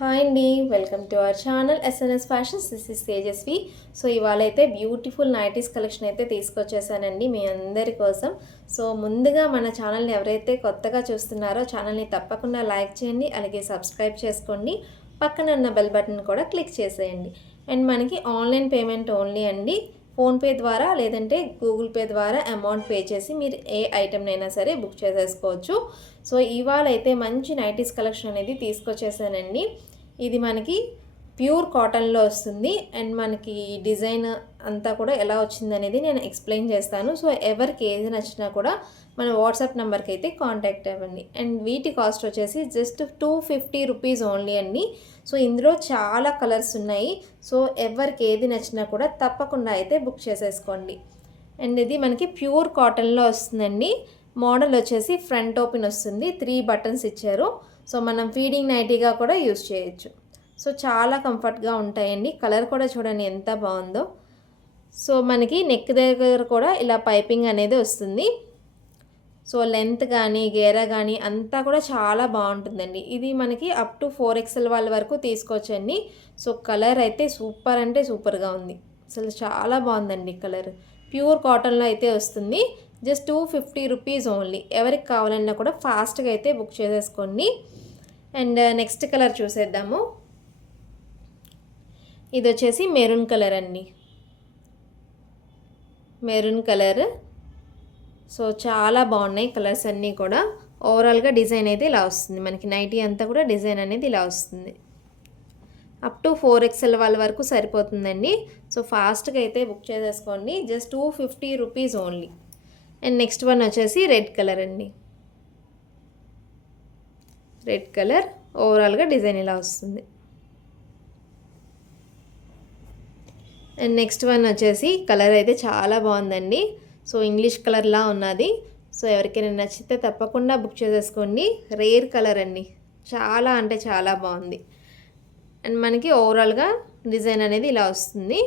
Hi అండి, welcome to our channel SNS fashions. This is Tejaswi. So ఇవాళ అయితే beautiful nighties collection అయితే తీసుకొచ్చేసానండి మీ అందరి కోసం. సో ముందుగా మన ఛానల్ని ఎవరైతే కొత్తగా చూస్తున్నారో ఛానల్ని తప్పకుండా లైక్ చేయండి, అలాగే సబ్స్క్రైబ్ చేసుకోండి, పక్కన ఉన్న బెల్ బటన్ కూడా క్లిక్ చేసేయండి. అండ్ మనకి ఆన్లైన్ పేమెంట్ ఓన్లీ అండి. ఫోన్పే ద్వారా లేదంటే గూగుల్ పే ద్వారా అమౌంట్ పే చేసి మీరు ఏ ఐటెంనైనా సరే బుక్ చేసేసుకోవచ్చు. సో ఇవాళ అయితే మంచి నైటీస్ కలెక్షన్ అనేది తీసుకొచ్చేసానండి. ఇది మనకి ప్యూర్ కాటన్లో వస్తుంది. అండ్ మనకి డిజైన్ అంతా కూడా ఎలా వచ్చింది అనేది నేను ఎక్స్ప్లెయిన్ చేస్తాను. సో ఎవరికి ఏది నచ్చినా కూడా మన వాట్సాప్ నెంబర్కి అయితే కాంటాక్ట్ అవ్వండి. అండ్ వీటి కాస్ట్ వచ్చేసి జస్ట్ 250 రూపీస్ ఓన్లీ అండి. సో ఇందులో చాలా కలర్స్ ఉన్నాయి. సో ఎవరికి ఏది నచ్చినా కూడా తప్పకుండా అయితే బుక్ చేసేసుకోండి. అండ్ ఇది మనకి ప్యూర్ కాటన్లో వస్తుందండి. మోడల్ వచ్చేసి ఫ్రంట్ ఓపెన్ వస్తుంది, 3 బటన్స్ ఇచ్చారు. సో మనం ఫీడింగ్ నైటీగా కూడా యూజ్ చేయొచ్చు. సో చాలా కంఫర్ట్గా ఉంటాయండి. కలర్ కూడా చూడండి ఎంత బాగుందో. సో మనకి నెక్ దగ్గర కూడా ఇలా పైపింగ్ అనేది వస్తుంది. సో లెంత్ కానీ గేరా కానీ అంతా కూడా చాలా బాగుంటుందండి. ఇది మనకి అప్ టు 4XL వాళ్ళ వరకు తీసుకోవచ్చండి. సో కలర్ అయితే సూపర్ అంటే సూపర్గా ఉంది. అసలు చాలా బాగుందండి కలర్. ప్యూర్ కాటన్లో అయితే వస్తుంది. Just 250 rupees only. ఎవరికి కావాలన్నా కూడా ఫాస్ట్గా అయితే బుక్ చేసేసుకోండి. అండ్ నెక్స్ట్ కలర్ చూసేద్దాము. ఇది వచ్చేసి మెరూన్ కలర్ అండి. Maroon colour. సో చాలా బాగున్నాయి కలర్స్ అన్నీ కూడా. ఓవరాల్గా డిజైన్ అయితే ఇలా వస్తుంది. మనకి నైటీ అంతా కూడా డిజైన్ అనేది ఇలా వస్తుంది. అప్ టు 4XL వాళ్ళ వరకు సరిపోతుందండి. సో ఫాస్ట్గా అయితే బుక్ చేసేసుకోండి. Just 250 rupees only. And next one వచ్చేసి రెడ్ కలర్ అండి. Red colour. ఓవరాల్గా డిజైన్ ఇలా వస్తుంది. అండ్ నెక్స్ట్ వన్ వచ్చేసి కలర్ అయితే చాలా బాగుందండి. సో ఇంగ్లీష్ కలర్లా ఉన్నది. సో ఎవరికైనా నచ్చితే తప్పకుండా బుక్ చేసేసుకోండి. రేర్ కలర్ అండి. చాలా అంటే చాలా బాగుంది. అండ్ మనకి ఓవరాల్గా డిజైన్ అనేది ఇలా వస్తుంది.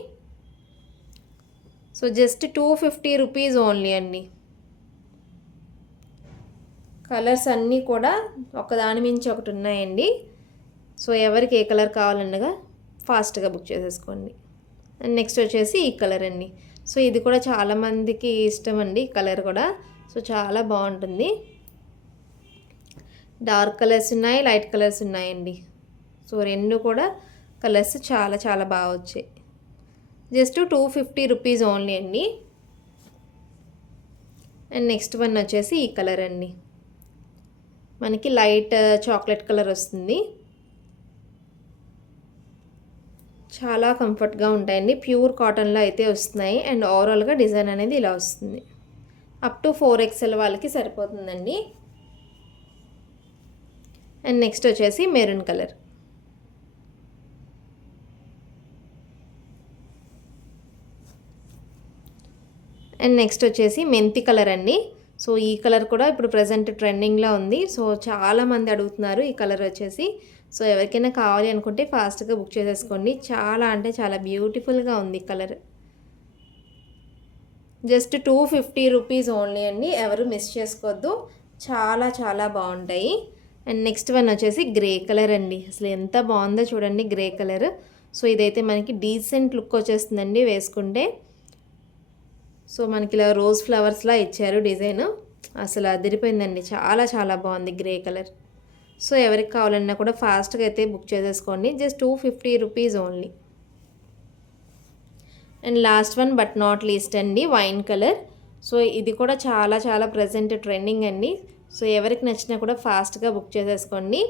సో జస్ట్ 250 రూపీస్ ఓన్లీ అండి. కలర్స్ అన్నీ కూడా ఒకదాని మించి ఒకటి ఉన్నాయండి. సో ఎవరికి ఏ కలర్ కావాలన్నగా ఫాస్ట్గా బుక్ చేసేసుకోండి. అండ్ నెక్స్ట్ వచ్చేసి ఈ కలర్ అండి. సో ఇది కూడా చాలామందికి ఇష్టం అండి కలర్ కూడా. సో చాలా బాగుంటుంది. డార్క్ కలర్స్ ఉన్నాయి, లైట్ కలర్స్ ఉన్నాయండి. సో రెండు కూడా కలర్స్ చాలా చాలా బాగా వచ్చాయి. జస్ట్ 250 రూపీస్ ఓన్లీ అండి. అండ్ నెక్స్ట్ వన్ వచ్చేసి ఈ కలర్ అండి. మనకి లైట్ చాక్లెట్ కలర్ వస్తుంది. చాలా కంఫర్ట్గా ఉంటాయండి. ప్యూర్ కాటన్లో అయితే వస్తున్నాయి. అండ్ ఓవరాల్గా డిజైన్ అనేది ఇలా వస్తుంది. అప్ టు 4XL వాళ్ళకి సరిపోతుందండి. అండ్ నెక్స్ట్ వచ్చేసి మెరూన్ కలర్. అండ్ నెక్స్ట్ వచ్చేసి మెంతి కలర్ అండి. సో ఈ కలర్ కూడా ఇప్పుడు ప్రజెంట్ ట్రెండింగ్లో ఉంది. సో చాలామంది అడుగుతున్నారు ఈ కలర్ వచ్చేసి. సో ఎవరికైనా కావాలి అనుకుంటే ఫాస్ట్గా బుక్ చేసేసుకోండి. చాలా అంటే చాలా బ్యూటిఫుల్గా ఉంది కలర్. జస్ట్ 250 రూపీస్ ఓన్లీ అండి. ఎవరు మిస్ చేసుకోవద్దు. చాలా చాలా బాగుంటాయి. అండ్ నెక్స్ట్ వన్ వచ్చేసి గ్రే కలర్ అండి. అసలు ఎంత బాగుందో చూడండి గ్రే కలర్. సో ఇదైతే మనకి డీసెంట్ లుక్ వచ్చేస్తుందండి వేసుకుంటే. సో మనకి ఇలా రోజ్ ఫ్లవర్స్లా ఇచ్చారు డిజైన్. అసలు అదిరిపోయిందండి. చాలా చాలా బాగుంది గ్రే కలర్. సో ఎవరికి కావాలన్నా కూడా ఫాస్ట్గా అయితే బుక్ చేసేసుకోండి. Just 250 rupees only. And last one but not least అండి, వైన్ కలర్. సో ఇది కూడా చాలా చాలా ప్రజెంట్ ట్రెండింగ్ అండి. సో ఎవరికి నచ్చినా కూడా ఫాస్ట్గా బుక్ చేసేసుకోండి.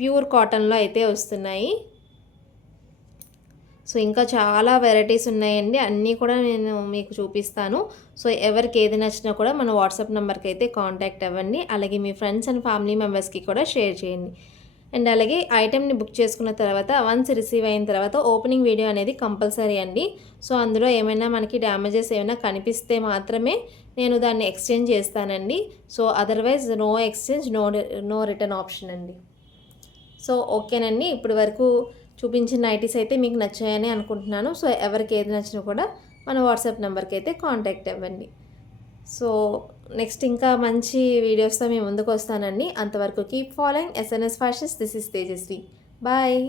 ప్యూర్ కాటన్లో అయితే వస్తున్నాయి. సో ఇంకా చాలా వెరైటీస్ ఉన్నాయండి. అన్నీ కూడా నేను మీకు చూపిస్తాను. సో ఎవరికి ఏది నచ్చినా కూడా మన వాట్సాప్ నెంబర్కి అయితే కాంటాక్ట్ అవ్వండి. అలాగే మీ ఫ్రెండ్స్ అండ్ ఫ్యామిలీ మెంబర్స్కి కూడా షేర్ చేయండి. అండ్ అలాగే ఐటెంని బుక్ చేసుకున్న తర్వాత వన్స్ రిసీవ్ అయిన తర్వాత ఓపెనింగ్ వీడియో అనేది కంపల్సరీ అండి. సో అందులో ఏమైనా మనకి డ్యామేజెస్ ఏమైనా కనిపిస్తే మాత్రమే నేను దాన్ని ఎక్స్చేంజ్ చేస్తానండి. So otherwise no exchange, no return option అండి. సో ఓకేనండి. ఇప్పటి వరకు చూపించిన నైటీస్ అయితే మీకు నచ్చాయని అనుకుంటున్నాను. సో ఎవరికి ఏది నచ్చినా కూడా మన వాట్సాప్ నెంబర్కి అయితే కాంటాక్ట్ అవ్వండి. సో నెక్స్ట్ ఇంకా మంచి వీడియోస్తో మేము ముందుకు వస్తానండి. అంతవరకు keep following SNS fashions. This is Tejaswi. Bye.